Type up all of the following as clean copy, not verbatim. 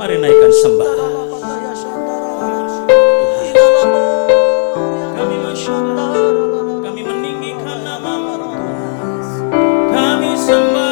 Mari naikkan sembah. Kami bersyukur, kami meninggikan nama-Mu, kami sembah.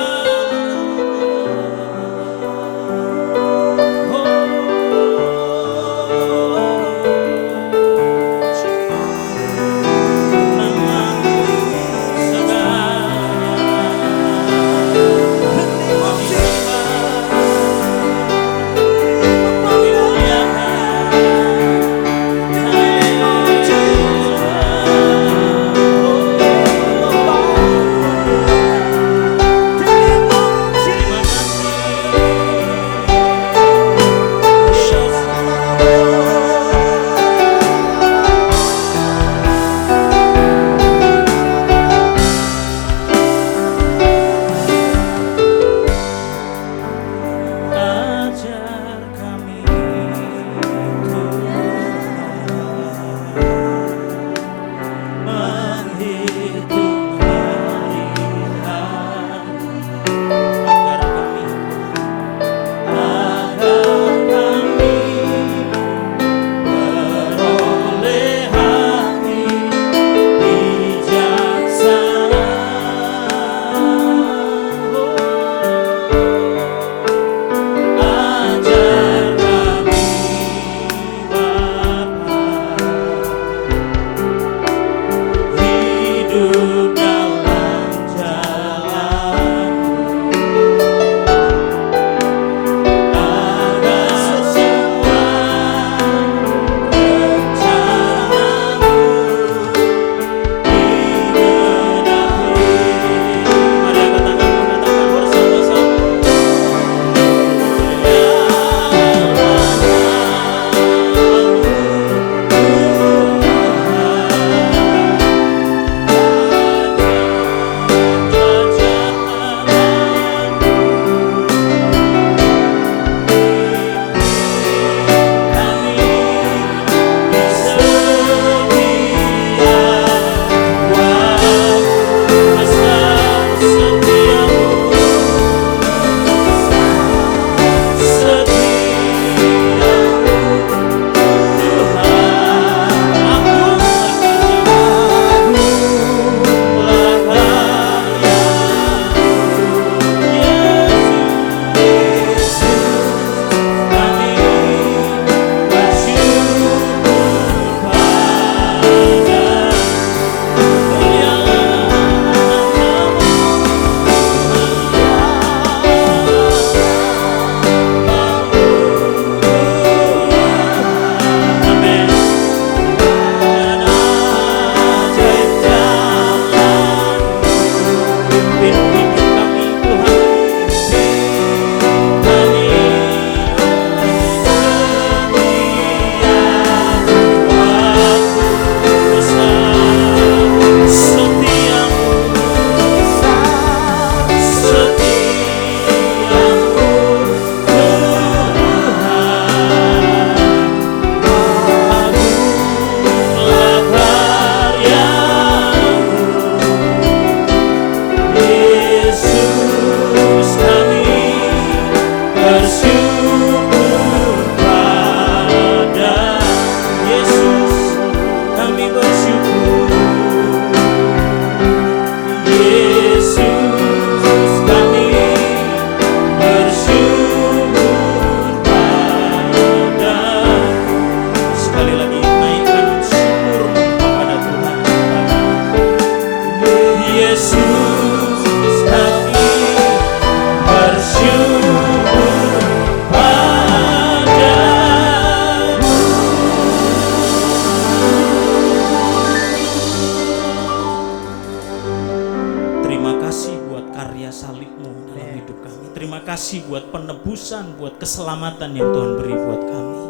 kasih buat penebusan, buat keselamatan yang Tuhan beri buat kami.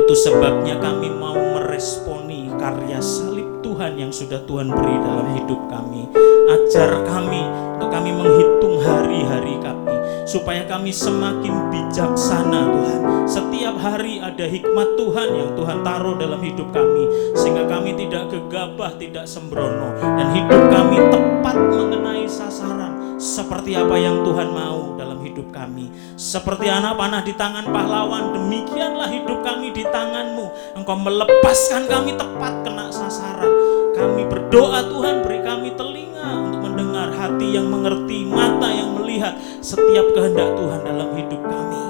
Itu sebabnya kami mau meresponi karya salib Tuhan yang sudah Tuhan beri dalam hidup kami. Ajar kami untuk kami menghitung hari-hari kami, supaya kami semakin bijaksana Tuhan. Setiap hari ada hikmat Tuhan yang Tuhan taruh dalam hidup kami, sehingga kami tidak gegabah, tidak sembrono, dan hidup kami tepat mengenai sasaran, seperti apa yang Tuhan mau dalam hidup kami. Seperti anak panah di tangan pahlawan, demikianlah hidup kami di tangan-Mu. Engkau melepaskan kami tepat kena sasaran. Kami berdoa Tuhan, beri kami telinga untuk mendengar, hati yang mengerti, mata yang melihat setiap kehendak Tuhan dalam hidup kami.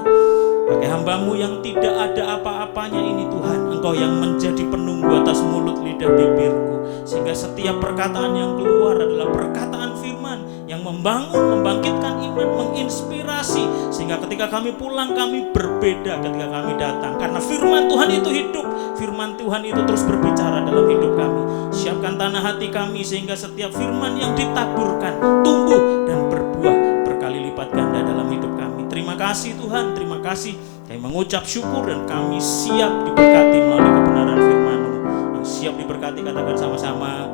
Pakai hamba-Mu yang tidak ada apa-apanya ini Tuhan, Engkau yang menjadi penunggu atas mulut lidah bibirku, sehingga setiap perkataan yang keluar adalah perkataan firman yang membangun, membangkitkan iman, menginspirasi, sehingga ketika kami pulang kami berbeda ketika kami datang, karena firman Tuhan itu hidup, firman Tuhan itu terus berbicara dalam hidup kami. Siapkan tanah hati kami sehingga setiap firman yang ditaburkan tumbuh dan berbuah berkali lipat ganda dalam hidup kami. Terima kasih Tuhan, terima kasih. Kami mengucap syukur dan kami siap diberkati melalui kebenaran firman-Mu. Yang siap diberkati katakan sama-sama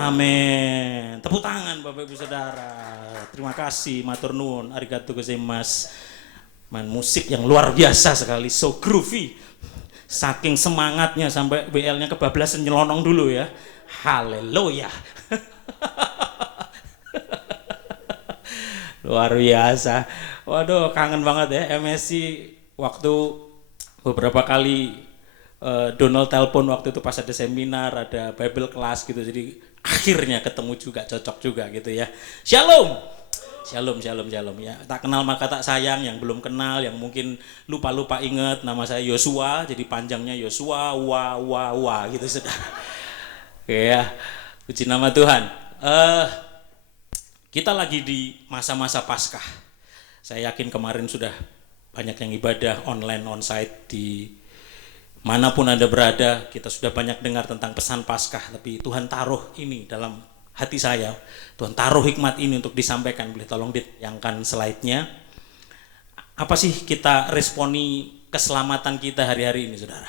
amin. Tepuk tangan Bapak Ibu Saudara. Terima kasih, matur nuwun, arigatou gozaimasu. Main musik yang luar biasa sekali, so groovy. Saking semangatnya sampai BL-nya kebablasan nyelonong dulu ya. Haleluya. Luar biasa. Waduh, kangen banget ya MSC. Waktu beberapa kali Donald telepon waktu itu pas ada seminar, ada Bible class gitu. Jadi akhirnya ketemu juga, cocok juga gitu ya. Shalom. Shalom, shalom, shalom ya. Tak kenal maka tak sayang, yang belum kenal, yang mungkin lupa-lupa ingat, nama saya Yosua, jadi panjangnya Yosua, wa gitu saudara. Oke ya, puji nama Tuhan. Kita lagi di masa-masa Paskah. Saya yakin kemarin sudah banyak yang ibadah online, onsite, di manapun Anda berada, kita sudah banyak dengar tentang pesan Paskah, tapi Tuhan taruh ini dalam hati saya, Tuhan taruh hikmat ini untuk disampaikan. Boleh tolong ditayangkan slide-nya. Apa sih kita responi keselamatan kita hari-hari ini, saudara?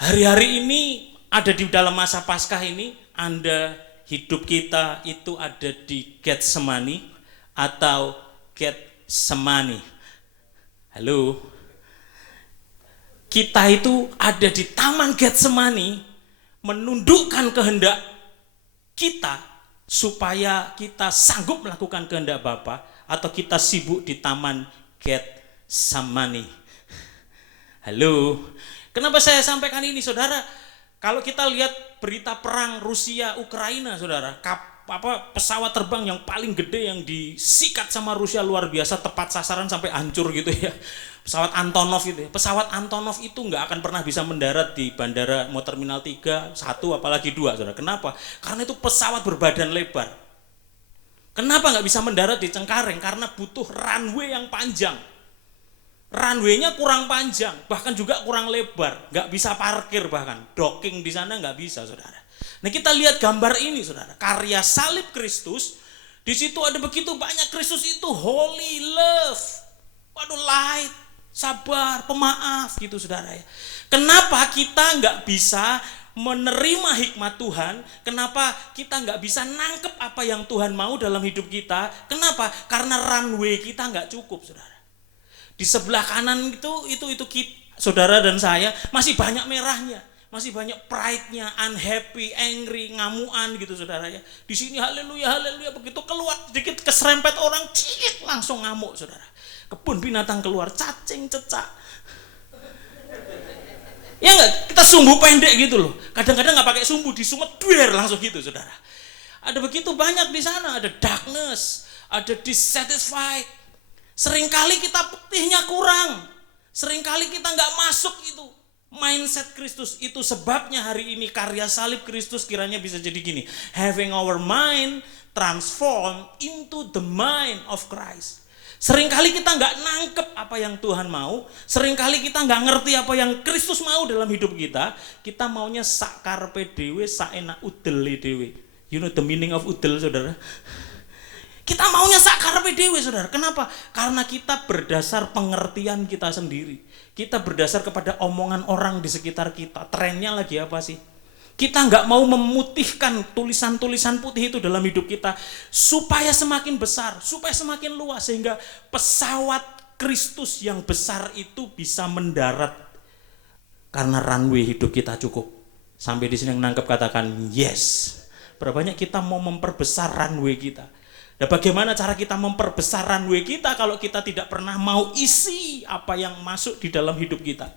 Hari-hari ini ada di dalam masa Paskah ini, Anda hidup kita itu ada di Getsemani atau Getsemani. Halo? Kita itu ada di Taman Getsemani, menundukkan kehendak kita supaya kita sanggup melakukan kehendak Bapa, atau kita sibuk di Taman Getsemani. Halo, kenapa saya sampaikan ini saudara? Kalau kita lihat berita perang Rusia Ukraina saudara, pesawat terbang yang paling gede yang disikat sama Rusia luar biasa, tepat sasaran sampai hancur gitu ya. Pesawat Antonov itu, pesawat Antonov itu nggak akan pernah bisa mendarat di bandara mau terminal 3, 1 apalagi 2 saudara. Kenapa? Karena itu pesawat berbadan lebar. Kenapa nggak bisa mendarat di Cengkareng? Karena butuh runway yang panjang. Runway-nya kurang panjang, bahkan juga kurang lebar, nggak bisa parkir, bahkan docking di sana nggak bisa saudara. Nah kita lihat gambar ini saudara, karya salib Kristus. Di situ ada begitu banyak Kristus itu holy, love, waduh, light, sabar, pemaaf gitu saudara ya. Kenapa kita nggak bisa menerima hikmat Tuhan? Kenapa kita nggak bisa nangkep apa yang Tuhan mau dalam hidup kita? Kenapa? Karena runway kita nggak cukup saudara. Di sebelah kanan itu kita, saudara dan saya masih banyak merahnya, masih banyak pride-nya, unhappy, angry, ngamuan gitu saudara ya. Di sini haleluya, haleluya, begitu keluar sedikit keserempet orang, cik, langsung ngamuk saudara. Kebun binatang keluar, cacing, cecak. Ya enggak, kita sumbu pendek gitu loh. Kadang-kadang nggak pakai sumbu, disumet duer langsung gitu saudara. Ada begitu banyak di sana, ada darkness, ada dissatisfied. Seringkali kita putihnya kurang, seringkali kita nggak masuk itu mindset Kristus. Itu sebabnya hari ini karya salib Kristus kiranya bisa jadi gini, having our mind transformed into the mind of Christ. Seringkali kita nggak nangkep apa yang Tuhan mau, seringkali kita nggak ngerti apa yang Kristus mau dalam hidup kita. Kita maunya sak karpe dewe, sak enak udele dewe. You know the meaning of udel saudara? Kita maunya sak karpe dewe saudara. Kenapa? Karena kita berdasar pengertian kita sendiri. Kita berdasar kepada omongan orang di sekitar kita. Trennya lagi apa sih? Kita nggak mau memutihkan tulisan-tulisan putih itu dalam hidup kita supaya semakin besar, supaya semakin luas, sehingga pesawat Kristus yang besar itu bisa mendarat karena runway hidup kita cukup. Sampai di sini yang nangkep katakan yes. Berapa banyak kita mau memperbesar runway kita? Dan bagaimana cara kita memperbesar runway kita kalau kita tidak pernah mau isi apa yang masuk di dalam hidup kita.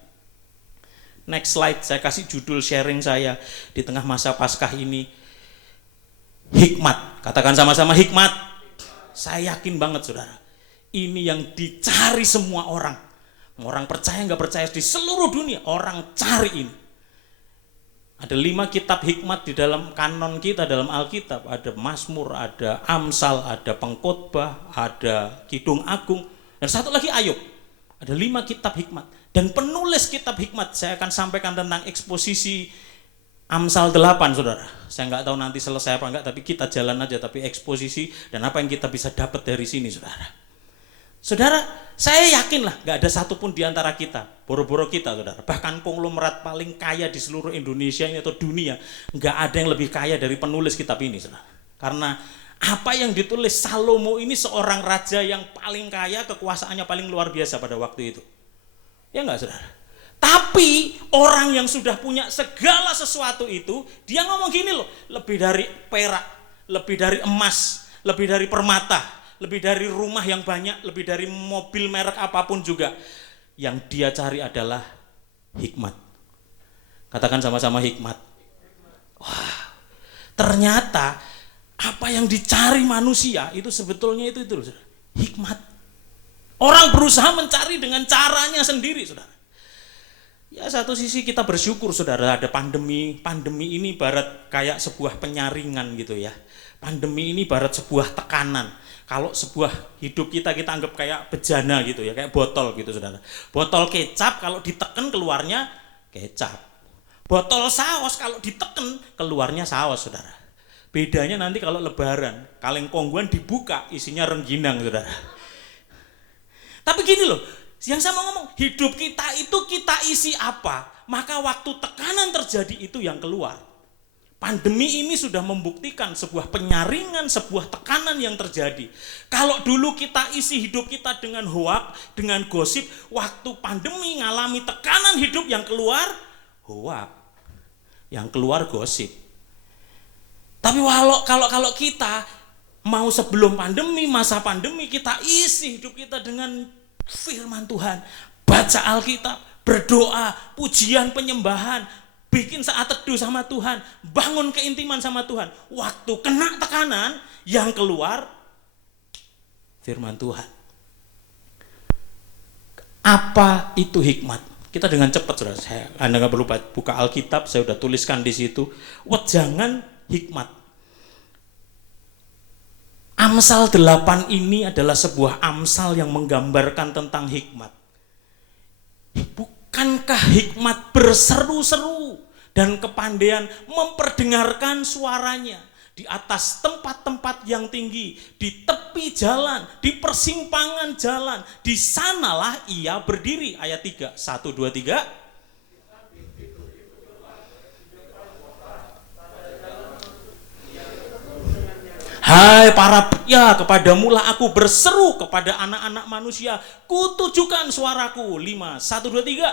Next slide, saya kasih judul sharing saya di tengah masa Paskah ini. Hikmat, katakan sama-sama hikmat. Saya yakin banget saudara, ini yang dicari semua orang. Orang percaya nggak percaya di seluruh dunia, orang cari ini. Ada 5 kitab hikmat di dalam kanon kita dalam Alkitab. Ada Mazmur, ada Amsal, ada Pengkhotbah, ada Kidung Agung, dan satu lagi Ayub. Ada 5 kitab hikmat. Dan penulis kitab hikmat, saya akan sampaikan tentang eksposisi Amsal 8 saudara. Saya nggak tahu nanti selesai apa enggak, tapi kita jalan aja, tapi eksposisi dan apa yang kita bisa dapat dari sini saudara. Saudara, saya yakin lah gak ada satupun di antara kita, boro-boro kita saudara, bahkan konglomerat paling kaya di seluruh Indonesia ini atau dunia, gak ada yang lebih kaya dari penulis kitab ini saudara. Karena apa yang ditulis Salomo ini seorang raja yang paling kaya, kekuasaannya paling luar biasa pada waktu itu. Ya enggak saudara? Tapi orang yang sudah punya segala sesuatu itu, dia ngomong gini loh, lebih dari perak, lebih dari emas, lebih dari permata, lebih dari rumah yang banyak, lebih dari mobil merek apapun juga, yang dia cari adalah hikmat. Katakan sama-sama hikmat. Wah, ternyata apa yang dicari manusia itu sebetulnya itu hikmat. Orang berusaha mencari dengan caranya sendiri saudara. Ya satu sisi kita bersyukur saudara, ada pandemi ini ibarat kayak sebuah penyaringan gitu ya. Pandemi ini ibarat sebuah tekanan. Kalau sebuah hidup kita anggap kayak bejana gitu ya, kayak botol gitu saudara. Botol kecap kalau diteken keluarnya kecap. Botol saus kalau diteken keluarnya saus saudara. Bedanya nanti kalau lebaran, kaleng kongguan dibuka isinya rengginang saudara. Tapi gini loh, yang saya mau ngomong, hidup kita itu kita isi apa, maka waktu tekanan terjadi itu yang keluar. Pandemi ini sudah membuktikan sebuah penyaringan, sebuah tekanan yang terjadi. Kalau dulu kita isi hidup kita dengan hoak, dengan gosip, waktu pandemi ngalami tekanan hidup yang keluar hoak, yang keluar gosip. Tapi kalau kita mau sebelum pandemi, masa pandemi, kita isi hidup kita dengan firman Tuhan, baca Alkitab, berdoa, pujian, penyembahan, bikin saat teduh sama Tuhan, bangun keintiman sama Tuhan. Waktu kena tekanan, yang keluar firman Tuhan. Apa itu hikmat? Kita dengan cepat saudara, Anda nggak perlu buka Alkitab, saya udah tuliskan di situ. Wejangan hikmat. Amsal 8 ini adalah sebuah amsal yang menggambarkan tentang hikmat. Bukankah hikmat berseru-seru dan kepandaian memperdengarkan suaranya di atas tempat-tempat yang tinggi, di tepi jalan, di persimpangan jalan, di sanalah ia berdiri. Ayat 3, 1, 2, 3. Hai para pria, kepadamulah aku berseru, kepada anak-anak manusia kutujukan suaraku. 5, 1, 2, 3.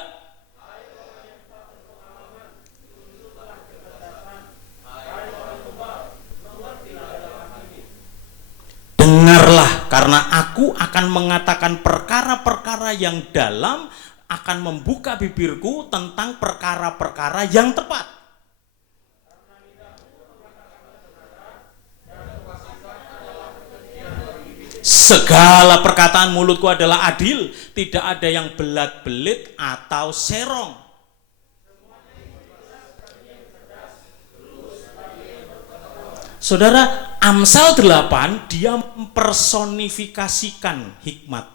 Dengarlah, karena aku akan mengatakan perkara-perkara yang dalam, akan membuka bibirku tentang perkara-perkara yang tepat. Segala perkataan mulutku adalah adil, tidak ada yang belat-belit atau serong. Saudara, Amsal 8 dia mempersonifikasikan hikmat.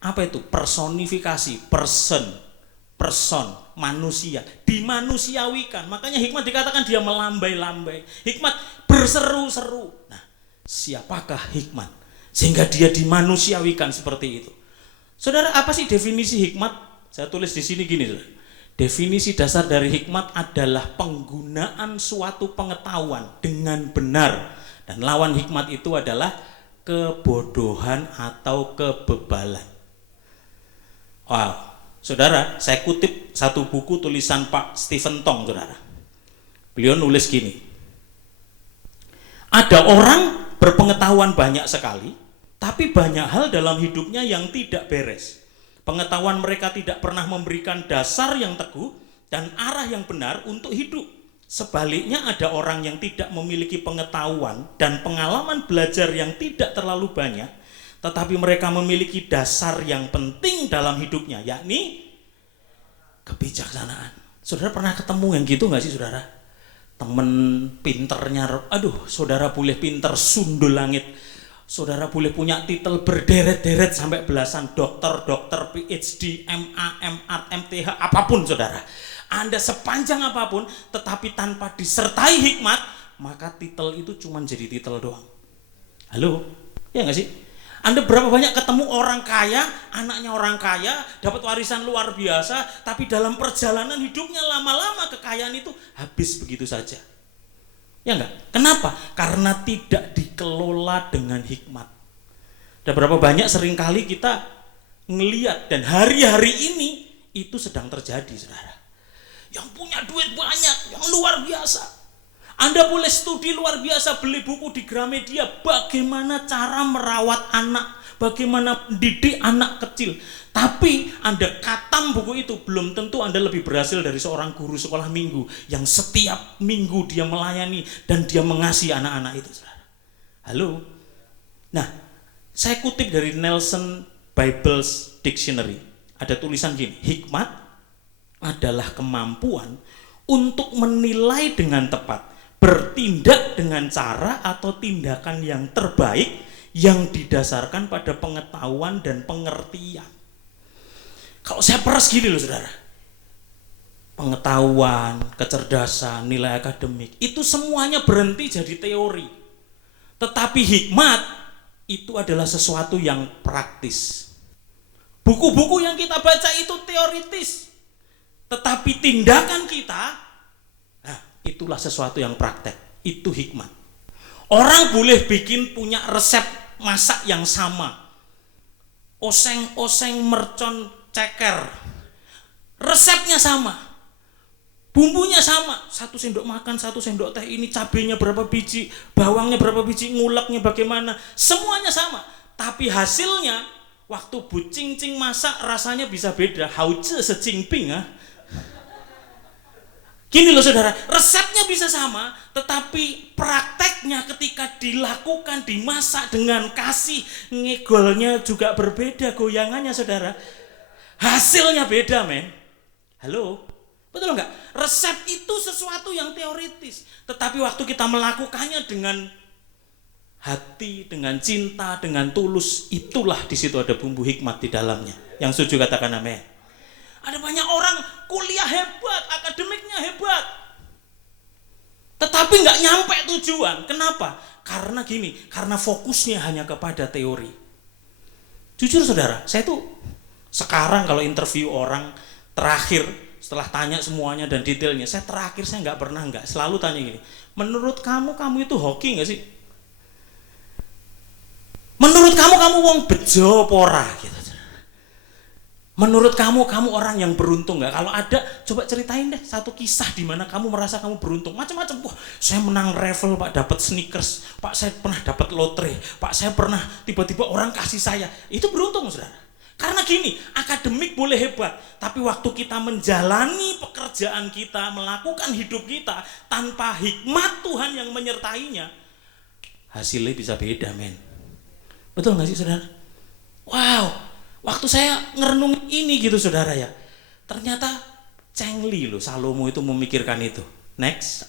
Apa itu? Personifikasi, person, manusia, dimanusiawikan. Makanya hikmat dikatakan dia melambai-lambai. Hikmat berseru-seru. Nah, siapakah hikmat? Sehingga dia dimanusiawikan seperti itu. Saudara, apa sih definisi hikmat? Saya tulis di sini gini, saudara. Definisi dasar dari hikmat adalah penggunaan suatu pengetahuan dengan benar. Dan lawan hikmat itu adalah kebodohan atau kebebalan. Wow, saudara, saya kutip satu buku tulisan Pak Stephen Tong, saudara. Beliau nulis gini. Ada orang berpengetahuan banyak sekali, tapi banyak hal dalam hidupnya yang tidak beres. Pengetahuan mereka tidak pernah memberikan dasar yang teguh dan arah yang benar untuk hidup. Sebaliknya ada orang yang tidak memiliki pengetahuan dan pengalaman belajar yang tidak terlalu banyak, tetapi mereka memiliki dasar yang penting dalam hidupnya, yakni kebijaksanaan. Saudara pernah ketemu yang gitu gak sih saudara? Temen pinternya, aduh saudara boleh pinter sundul langit, saudara boleh punya titel berderet-deret sampai belasan, dokter, PhD, MA, MArt, MTH, apapun saudara. Anda sepanjang apapun, tetapi tanpa disertai hikmat, maka titel itu cuma jadi titel doang. Halo? Ya gak sih? Anda berapa banyak ketemu orang kaya, anaknya orang kaya, dapat warisan luar biasa, tapi dalam perjalanan hidupnya lama-lama kekayaan itu habis begitu saja. Ya enggak? Kenapa? Karena tidak dikelola dengan hikmat. Dan berapa banyak seringkali kita ngelihat, dan hari-hari ini itu sedang terjadi saudara. Yang punya duit banyak, yang luar biasa. Anda boleh studi luar biasa, beli buku di Gramedia, bagaimana cara merawat anak, bagaimana mendidik anak kecil. Tapi Anda katam buku itu, belum tentu Anda lebih berhasil dari seorang guru sekolah minggu yang setiap minggu dia melayani dan dia mengasihi anak-anak itu. Halo? Nah, saya kutip dari Nelson Bible's Dictionary. Ada tulisan gini, hikmat adalah kemampuan untuk menilai dengan tepat, bertindak dengan cara atau tindakan yang terbaik yang didasarkan pada pengetahuan dan pengertian. Kalau saya peras gini loh saudara, pengetahuan, kecerdasan, nilai akademik, itu semuanya berhenti jadi teori. Tetapi hikmat itu adalah sesuatu yang praktis. Buku-buku yang kita baca itu teoritis, tetapi tindakan kita, nah itulah sesuatu yang praktek. Itu hikmat. Orang boleh bikin punya resep masak yang sama, oseng-oseng mercon ceker, resepnya sama, bumbunya sama, 1 sendok makan, 1 sendok teh, ini cabenya berapa biji, bawangnya berapa biji, nguleknya bagaimana, semuanya sama. Tapi hasilnya, waktu Bu Cing-Cing masak rasanya bisa beda. Hauce secingping ah. Gini loh saudara, resepnya bisa sama, tetapi prakteknya ketika dilakukan, dimasak dengan kasih, ngegolnya juga berbeda, goyangannya saudara. Hasilnya beda men. Halo? Betul enggak? Resep itu sesuatu yang teoritis, tetapi waktu kita melakukannya dengan hati, dengan cinta, dengan tulus, itulah di situ ada bumbu hikmat di dalamnya. Yang setuju katakan amin. Ada banyak orang kuliah hebat, akademiknya hebat, tetapi nggak nyampe tujuan. Kenapa? Karena gini, karena fokusnya hanya kepada teori. Jujur saudara, saya tuh sekarang kalau interview orang terakhir, setelah tanya semuanya dan detailnya, saya nggak pernah selalu tanya gini, menurut kamu itu hoki nggak sih? Menurut kamu wong bejo pora gitu. Menurut kamu orang yang beruntung nggak? Kalau ada, coba ceritain deh satu kisah di mana kamu merasa kamu beruntung. Macam-macam. Wah, saya menang raffle Pak, dapat sneakers. Pak, saya pernah dapat lotre. Pak, saya pernah tiba-tiba orang kasih saya. Itu beruntung, saudara. Karena gini, akademik boleh hebat, tapi waktu kita menjalani pekerjaan kita, melakukan hidup kita tanpa hikmat Tuhan yang menyertainya, hasilnya bisa beda, men. Betul nggak sih, saudara? Wow. Waktu saya ngerenung ini gitu saudara ya, ternyata cengli loh Salomo itu memikirkan itu. Next,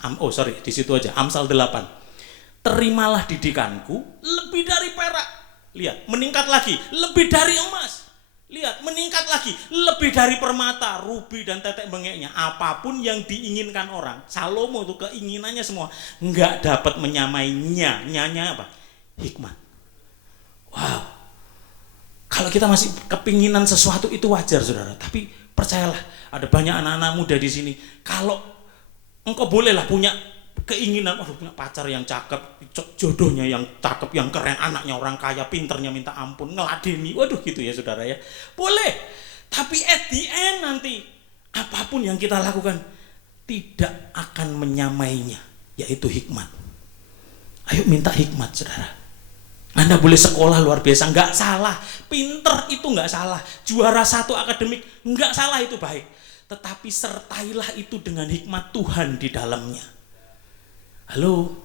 di situ aja, Amsal 8. Terimalah didikanku lebih dari perak. Lihat, meningkat lagi, lebih dari emas. Lihat, meningkat lagi, lebih dari permata, rubi dan tetek bengeknya. Apapun yang diinginkan orang, Salomo itu keinginannya semua, nggak dapat menyamainya. Nyanya apa? Hikmat. Wow. Kalau kita masih kepinginan sesuatu itu wajar saudara, tapi percayalah ada banyak anak-anak muda di sini. Kalau engkau bolehlah punya keinginan, punya pacar yang cakep, jodohnya yang cakep, yang keren, anaknya orang kaya, pinternya minta ampun, ngeladeni, waduh gitu ya saudara ya. Boleh, tapi at the end nanti apapun yang kita lakukan tidak akan menyamainya, yaitu hikmat. Ayo minta hikmat saudara. Anda boleh sekolah luar biasa, nggak salah. Pinter itu nggak salah. Juara 1 akademik, nggak salah, itu baik. Tetapi sertailah itu dengan hikmat Tuhan di dalamnya. Halo?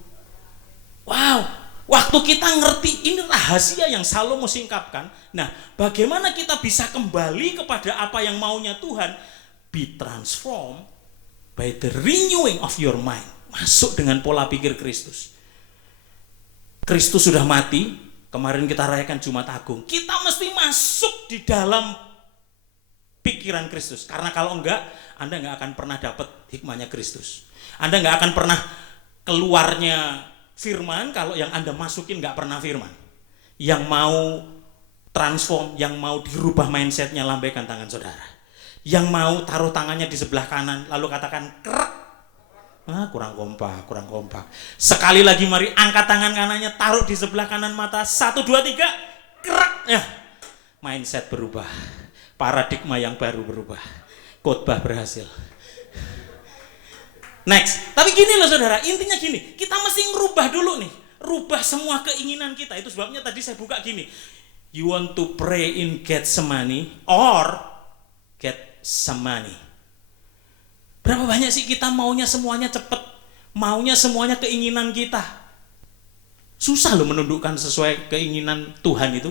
Wow, waktu kita ngerti ini rahasia yang Salomo singkapkan. Nah, bagaimana kita bisa kembali kepada apa yang maunya Tuhan? Be transformed by the renewing of your mind. Masuk dengan pola pikir Kristus. Kristus sudah mati, kemarin kita rayakan Jumat Agung. Kita mesti masuk di dalam pikiran Kristus. Karena kalau enggak, Anda enggak akan pernah dapat hikmahnya Kristus. Anda enggak akan pernah keluarnya firman kalau yang Anda masukin enggak pernah firman. Yang mau transform, yang mau dirubah mindsetnya, lambaikan tangan saudara. Yang mau taruh tangannya di sebelah kanan, lalu katakan kerak. Kurang kompak. Sekali lagi mari angkat tangan kanannya, taruh di sebelah kanan mata. 1, 2, 3, kerak. Mindset berubah. Paradigma yang baru berubah. Khotbah berhasil. Next. Tapi gini loh saudara, intinya gini, kita mesti ngerubah dulu nih. Rubah semua keinginan kita. Itu sebabnya tadi saya buka gini. You want to pray in Getsemani or get some money. Berapa banyak sih kita maunya semuanya cepat, maunya semuanya keinginan kita. Susah loh menundukkan sesuai keinginan Tuhan itu.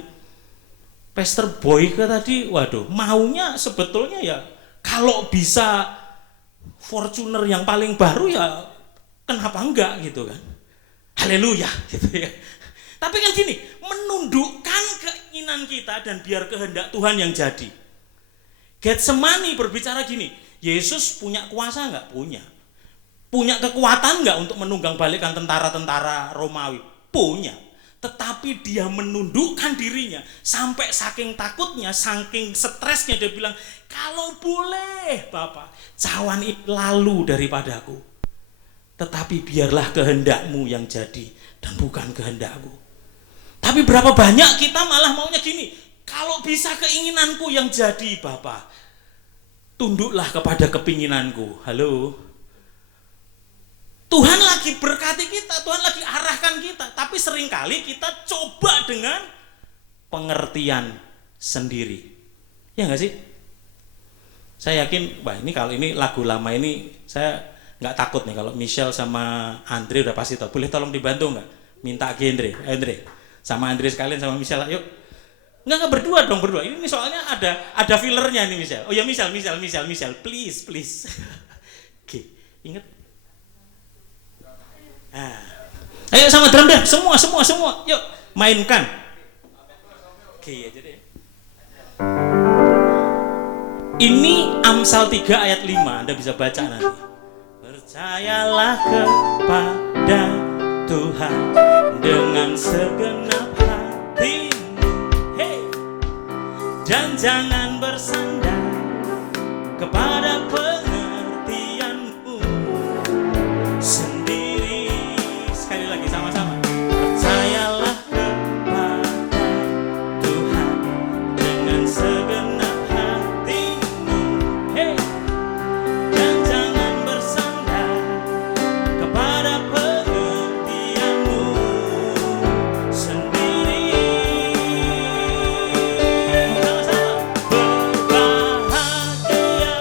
Pastor Boyke tadi, waduh, maunya sebetulnya ya kalau bisa Fortuner yang paling baru ya kenapa enggak gitu kan. Haleluya gitu ya. Tapi kan gini, menundukkan keinginan kita dan biar kehendak Tuhan yang jadi. Getsemani berbicara gini, Yesus punya kuasa enggak? Punya. Punya kekuatan enggak untuk menunggang balikkan tentara-tentara Romawi? Punya. Tetapi dia menundukkan dirinya sampai saking takutnya, saking stresnya dia bilang, kalau boleh Bapak, cawan ini lalu daripadaku. Tetapi biarlah kehendakmu yang jadi dan bukan kehendakku. Tapi berapa banyak kita malah maunya gini, kalau bisa keinginanku yang jadi Bapak, tunduklah kepada kepinginanku. Halo? Tuhan lagi berkati kita, Tuhan lagi arahkan kita, tapi seringkali kita coba dengan pengertian sendiri. Ya nggak sih? Saya yakin, ini kalau ini lagu lama ini, saya nggak takut nih kalau Michelle sama Andre udah pasti tahu. Boleh tolong dibantu nggak? Minta ke Andre, sama Andre sekalian sama Michelle, yuk. Nggak berdua dong, berdua. Ini soalnya ada fillernya nih Michelle. Oh ya Michelle, please. Oke, ingat. Ayo sama drum deh, semua, yuk mainkan. Oke aja deh. Ini Amsal 3 ayat 5, Anda bisa baca nanti. Percayalah kepada Tuhan dengan segenap hatimu, dan jangan bersandar kepada pengertianmu sendiri. Sekali lagi sama-sama. Percayalah kepada Tuhan dengan segenap hatimu, dan jangan bersandar kepada pengertianmu sendiri. Sama-sama. Berbahagia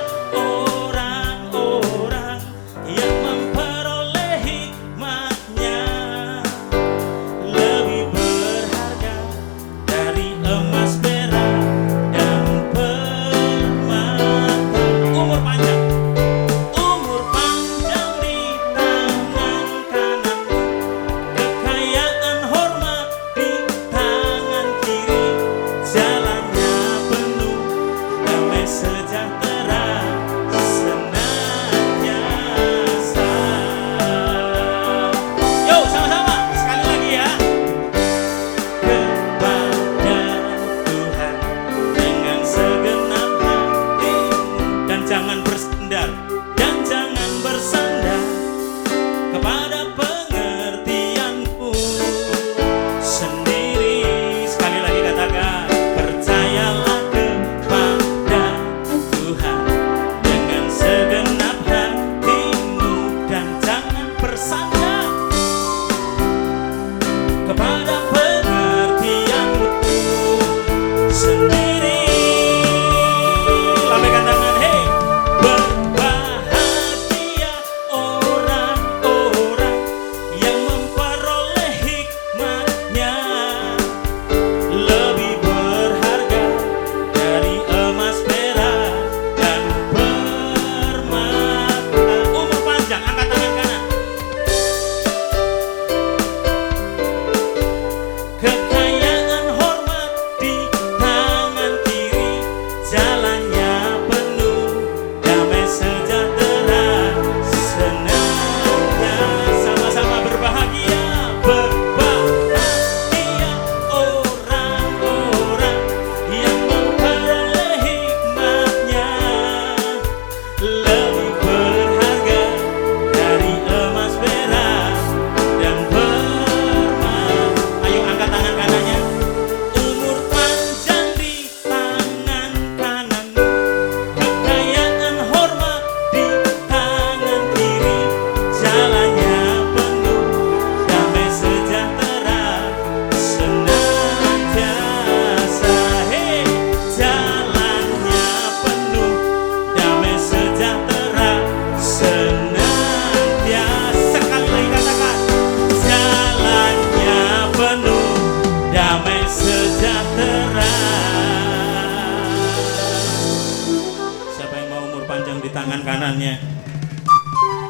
tangan kanannya.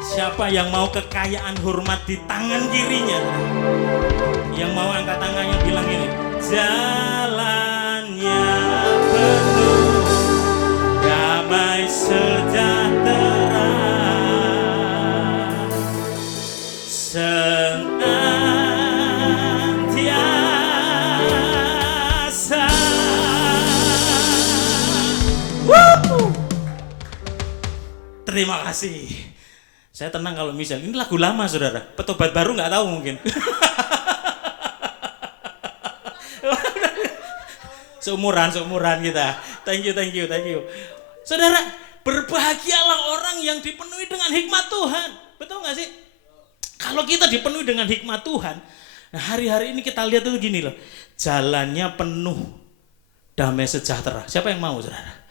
Siapa yang mau kekayaan hormat di tangan kirinya? Yang mau angkat tangannya bilang ini, jalannya penuh damai sejahtera, senantiasa. Terima kasih. Saya tenang kalau misal ini lagu lama saudara, petobat baru nggak tahu mungkin. seumuran kita. Thank you. Saudara, berbahagialah orang yang dipenuhi dengan hikmat Tuhan. Betul nggak sih? Kalau kita dipenuhi dengan hikmat Tuhan, nah hari-hari ini kita lihat itu gini loh, jalannya penuh damai sejahtera. Siapa yang mau saudara?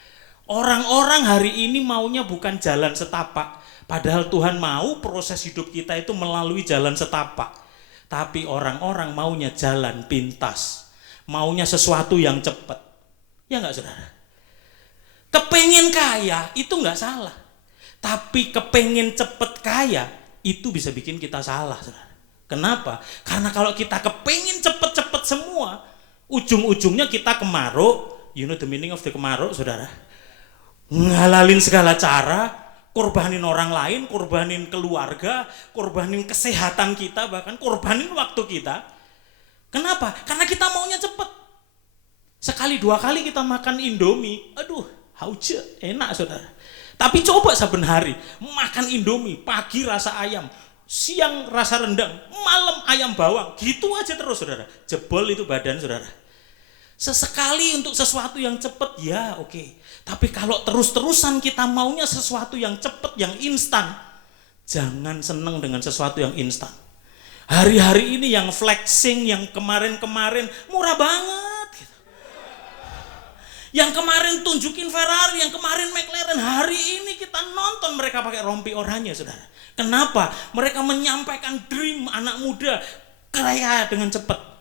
Orang-orang hari ini maunya bukan jalan setapak, padahal Tuhan mau proses hidup kita itu melalui jalan setapak. Tapi orang-orang maunya jalan pintas, maunya sesuatu yang cepat. Ya enggak saudara? Kepengen kaya itu enggak salah, tapi kepengen cepet kaya itu bisa bikin kita salah saudara. Kenapa? Karena kalau kita kepengen cepet-cepet semua, ujung-ujungnya kita kemaruk. You know the meaning of the kemaruk saudara? Ngalalin segala cara, korbanin orang lain, korbanin keluarga, korbanin kesehatan kita, bahkan korbanin waktu kita. Kenapa? Karena kita maunya cepet. Sekali dua kali kita makan Indomie, aduh haus, enak saudara. Tapi coba saben hari makan Indomie, pagi rasa ayam, siang rasa rendang, malam ayam bawang, gitu aja terus saudara. Jebol itu badan saudara. Sesekali untuk sesuatu yang cepat ya oke. Tapi kalau terus-terusan kita maunya sesuatu yang cepat, yang instan, jangan seneng dengan sesuatu yang instan. Hari-hari ini yang flexing, yang kemarin-kemarin murah banget gitu. Yang kemarin tunjukin Ferrari, yang kemarin McLaren, hari ini kita nonton mereka pakai rompi oranye saudara. Kenapa? Mereka menyampaikan dream anak muda kaya dengan cepat.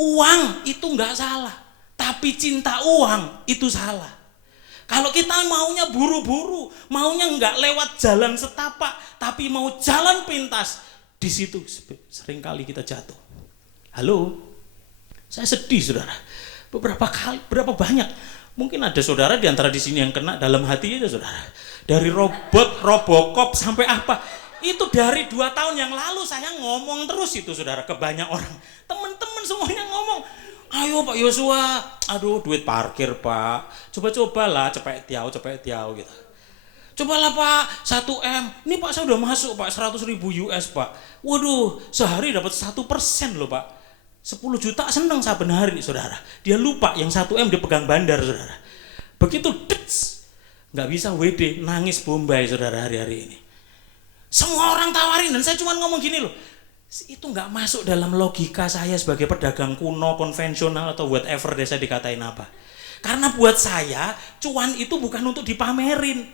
Uang itu nggak salah, tapi cinta uang itu salah. Kalau kita maunya buru-buru, maunya nggak lewat jalan setapak, tapi mau jalan pintas, di situ seringkali kita jatuh. Halo, saya sedih saudara. Berapa banyak? Mungkin ada saudara di antara di sini yang kena dalam hati itu saudara. Dari Robocop sampai apa? Itu dari 2 tahun yang lalu saya ngomong terus itu saudara ke banyak orang. Teman-teman semuanya ngomong, ayo Pak Yosua, aduh duit parkir Pak, coba-cobalah cepet tiau gitu. Cobalah Pak 1M, ini Pak saya udah masuk Pak 100.000 US Pak. Waduh sehari dapat 1% loh Pak. 10 juta seneng saben hari saudara. Dia lupa yang 1M dipegang bandar saudara. Begitu dets, gak bisa WD, nangis Bombay saudara hari-hari ini. Semua orang tawarin dan saya cuma ngomong gini loh, itu nggak masuk dalam logika saya sebagai pedagang kuno, konvensional atau whatever deh saya dikatain apa. Karena buat saya cuan itu bukan untuk dipamerin.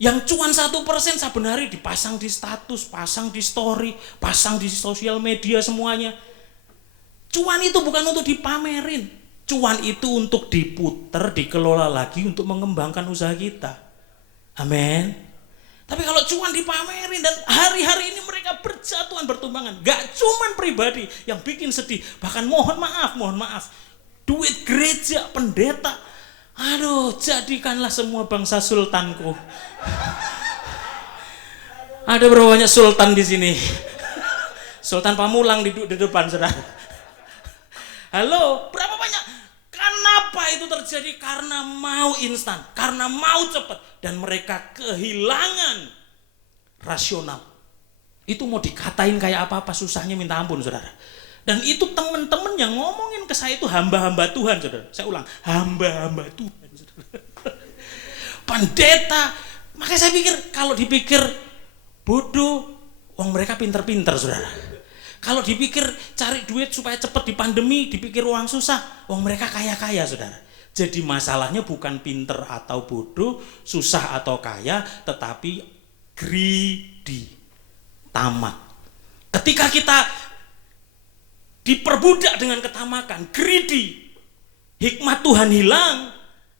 Yang cuan 1% saben hari dipasang di status, pasang di story, pasang di sosial media semuanya. Cuan itu bukan untuk dipamerin. Cuan itu untuk diputer, dikelola lagi untuk mengembangkan usaha kita. Amin. Tapi kalau cuman dipamerin dan hari-hari ini mereka berjatuhan bertumbangan, gak cuman pribadi yang bikin sedih, bahkan mohon maaf, duit gereja, pendeta, aduh jadikanlah semua bangsa sultanku. Ada berapa banyak sultan di sini? Sultan Pamulang di depan saudara. Halo, berapa banyak? Kenapa itu terjadi? Karena mau instan, karena mau cepat. Dan mereka kehilangan rasional. Itu mau dikatain kayak apa-apa susahnya minta ampun saudara. Dan itu teman-teman yang ngomongin ke saya itu hamba-hamba Tuhan saudara. Saya ulang, hamba-hamba Tuhan saudara. Pendeta. Makanya saya pikir kalau dipikir bodoh, wong mereka pinter-pinter saudara. Kalau dipikir cari duit supaya cepat di pandemi, dipikir uang susah, wong mereka kaya-kaya saudara. Jadi masalahnya bukan pinter atau bodoh, susah atau kaya, tetapi greedy, tamak. Ketika kita diperbudak dengan ketamakan, greedy, hikmat Tuhan hilang,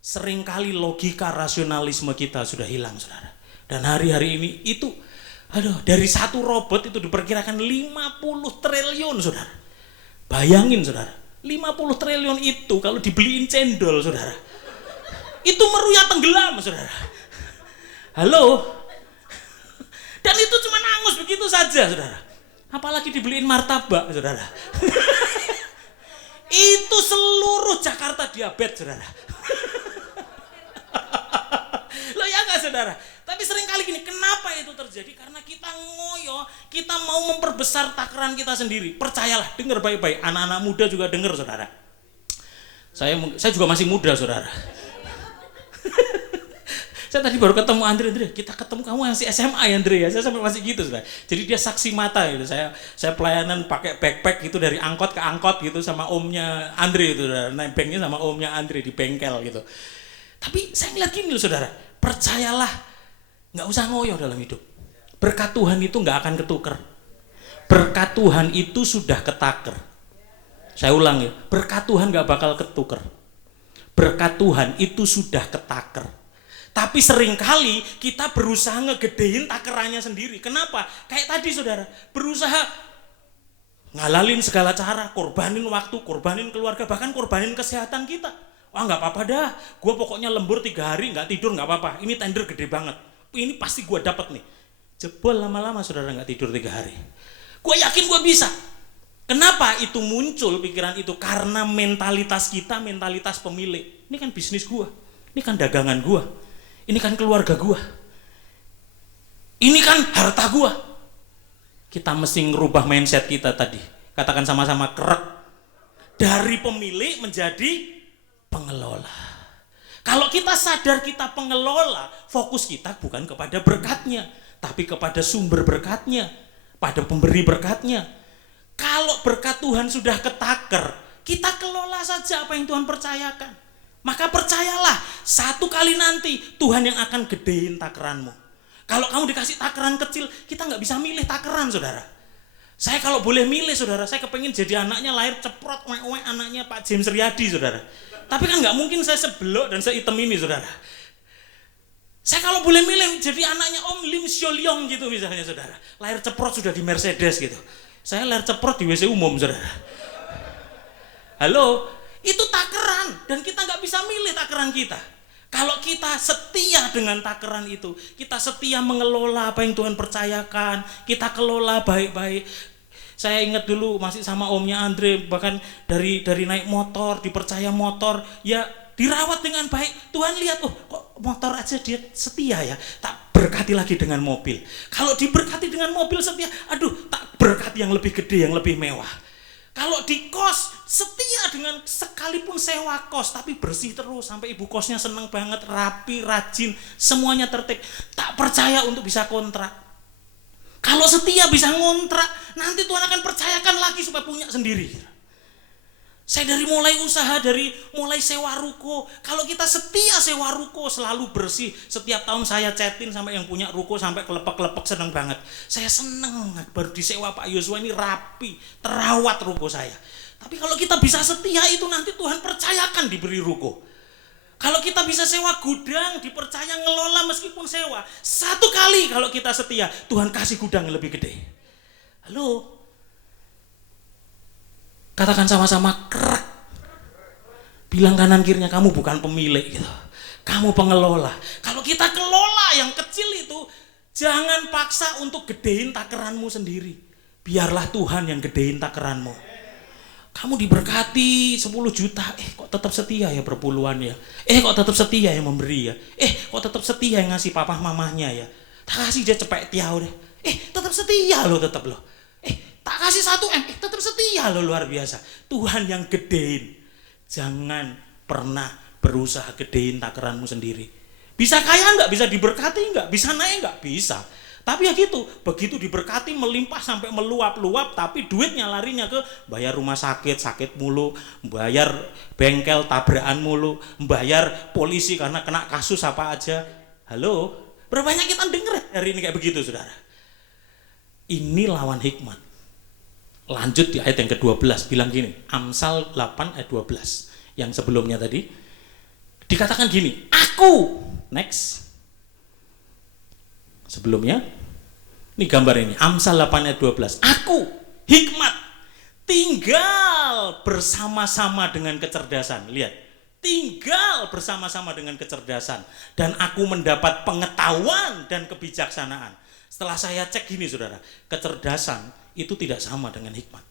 Seringkali logika rasionalisme kita sudah hilang, saudara. Dan hari-hari ini itu, dari satu robot itu diperkirakan 50 triliun, saudara. Bayangin, saudara, 50 triliun itu kalau dibeliin cendol, saudara, itu meruya tenggelam, saudara. Halo? Dan itu cuma angus begitu saja, saudara. Apalagi dibeliin martabak, saudara. Itu seluruh Jakarta diabetes, saudara. Loh ya nggak, saudara? Tapi seringkali gini, kenapa itu terjadi? Karena kita ngoyo, kita mau memperbesar takaran kita sendiri. Percayalah, dengar baik-baik. Anak-anak muda juga dengar, saudara. Saya juga masih muda, saudara. Saya tadi baru ketemu Andre, kita ketemu kamu masih SMA ya, Andre ya. Saya sampai masih gitu, saudara. Jadi dia saksi mata gitu. Saya pelayanan pakai backpack gitu dari angkot ke angkot gitu sama omnya Andre itu, saudara. Nebengnya sama omnya Andre di bengkel gitu. Tapi saya ngeliat gini loh, saudara. Percayalah, nggak usah ngoyo dalam hidup. Berkat Tuhan itu nggak akan ketuker. Berkat Tuhan itu sudah ketaker. Saya ulang ya, berkat Tuhan nggak bakal ketuker. Berkat Tuhan itu sudah ketaker. Tapi seringkali kita berusaha ngegedein takerannya sendiri. Kenapa? Kayak tadi, saudara, berusaha ngalalin segala cara, korbanin waktu, korbanin keluarga, bahkan korbanin kesehatan kita. Wah, nggak apa-apa dah, gue pokoknya lembur 3 hari nggak tidur nggak apa-apa. Ini tender gede banget, ini pasti gue dapat nih. Jebol lama-lama, saudara, nggak tidur 3 hari. Gue yakin gue bisa. Kenapa itu muncul pikiran itu? Karena mentalitas kita, mentalitas pemilik. Ini kan bisnis gue, ini kan dagangan gue, ini kan keluarga gue, ini kan harta gue. Kita mesti ngerubah mindset kita tadi. Katakan sama-sama, kerek. Dari pemilik menjadi pengelola. Kalau kita sadar kita pengelola, fokus kita bukan kepada berkatnya, tapi kepada sumber berkatnya, pada pemberi berkatnya. Kalau berkat Tuhan sudah ketaker, kita kelola saja apa yang Tuhan percayakan. Maka percayalah, satu kali nanti Tuhan yang akan gedein takeranmu. Kalau kamu dikasih takeran kecil, kita nggak bisa milih takeran, saudara. Saya kalau boleh milih, saudara, saya kepengin jadi anaknya lahir ceprot, anaknya Pak James Riyadi, saudara. Tapi kan nggak mungkin saya sebelok dan saya hitam ini, saudara. Saya kalau boleh milih jadi anaknya Om Lim Sio Leong gitu misalnya, saudara. Lahir ceprot sudah di Mercedes gitu. Saya lahir ceprot di WC umum, saudara. Halo, itu takeran dan kita nggak bisa milih takeran kita. Kalau kita setia dengan takeran itu, kita setia mengelola apa yang Tuhan percayakan, kita kelola baik-baik. Saya ingat dulu masih sama omnya Andre, bahkan dari naik motor, dipercaya motor, ya dirawat dengan baik. Tuhan lihat, oh kok motor aja dia setia ya, tak berkati lagi dengan mobil. Kalau diberkati dengan mobil setia, aduh tak berkati yang lebih gede, yang lebih mewah. Kalau di kos, setia dengan sekalipun sewa kos, tapi bersih terus, sampai ibu kosnya seneng banget, rapi, rajin, semuanya tertib. Tak percaya untuk bisa kontrak. Kalau setia bisa ngontrak, nanti Tuhan akan percayakan lagi supaya punya sendiri. Saya dari mulai usaha, dari mulai sewa ruko. Kalau kita setia sewa ruko, selalu bersih. Setiap tahun saya chatin sampai yang punya ruko sampai kelepek-kelepek, seneng banget. Saya seneng baru disewa Pak Yosua ini rapi, terawat ruko saya. Tapi kalau kita bisa setia itu nanti Tuhan percayakan diberi ruko. Kalau kita bisa sewa gudang, dipercaya ngelola meskipun sewa. Satu kali kalau kita setia, Tuhan kasih gudang yang lebih gede. Halo? Katakan sama-sama, krek. Bilang kanan kirinya, kamu bukan pemilik gitu. Kamu pengelola. Kalau kita kelola yang kecil itu, jangan paksa untuk gedein takeranmu sendiri. Biarlah Tuhan yang gedein takeranmu. Kamu diberkati 10 juta, kok tetap setia ya berpuluhan ya. Kok tetap setia yang memberi ya. Kok tetap setia yang ngasih papa mamahnya ya. Tak kasih dia cepet tiau deh. Tetap setia loh, tetap loh. Tak kasih 1 M, tetap setia loh, luar biasa. Tuhan yang gedein. Jangan pernah berusaha gedein takeranmu sendiri. Bisa kaya enggak? Bisa diberkati enggak? Bisa naik enggak? Bisa. Tapi ya gitu, begitu diberkati melimpah sampai meluap-luap, tapi duitnya larinya ke bayar rumah sakit, sakit mulu, bayar bengkel, tabrakan mulu, bayar polisi karena kena kasus apa aja. Halo? Berapa banyak kita denger hari ini kayak begitu, saudara? Ini lawan hikmat. Lanjut di ayat yang ke-12, bilang gini, Amsal 8 ayat 12, yang sebelumnya tadi. Dikatakan gini, aku. Next. Sebelumnya, ini gambar ini, Amsal 8 ayat 12. Aku, hikmat, tinggal bersama-sama dengan kecerdasan. Lihat, tinggal bersama-sama dengan kecerdasan. Dan aku mendapat pengetahuan dan kebijaksanaan. Setelah saya cek gini saudara, kecerdasan itu tidak sama dengan hikmat.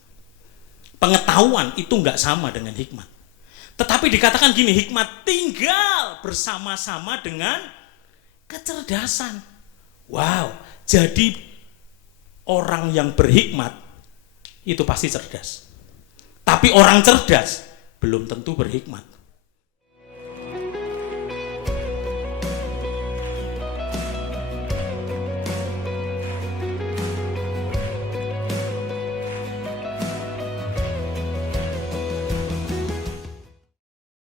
Pengetahuan itu enggak sama dengan hikmat. Tetapi dikatakan gini, hikmat tinggal bersama-sama dengan kecerdasan. Wow, jadi orang yang berhikmat itu pasti cerdas. Tapi orang cerdas belum tentu berhikmat.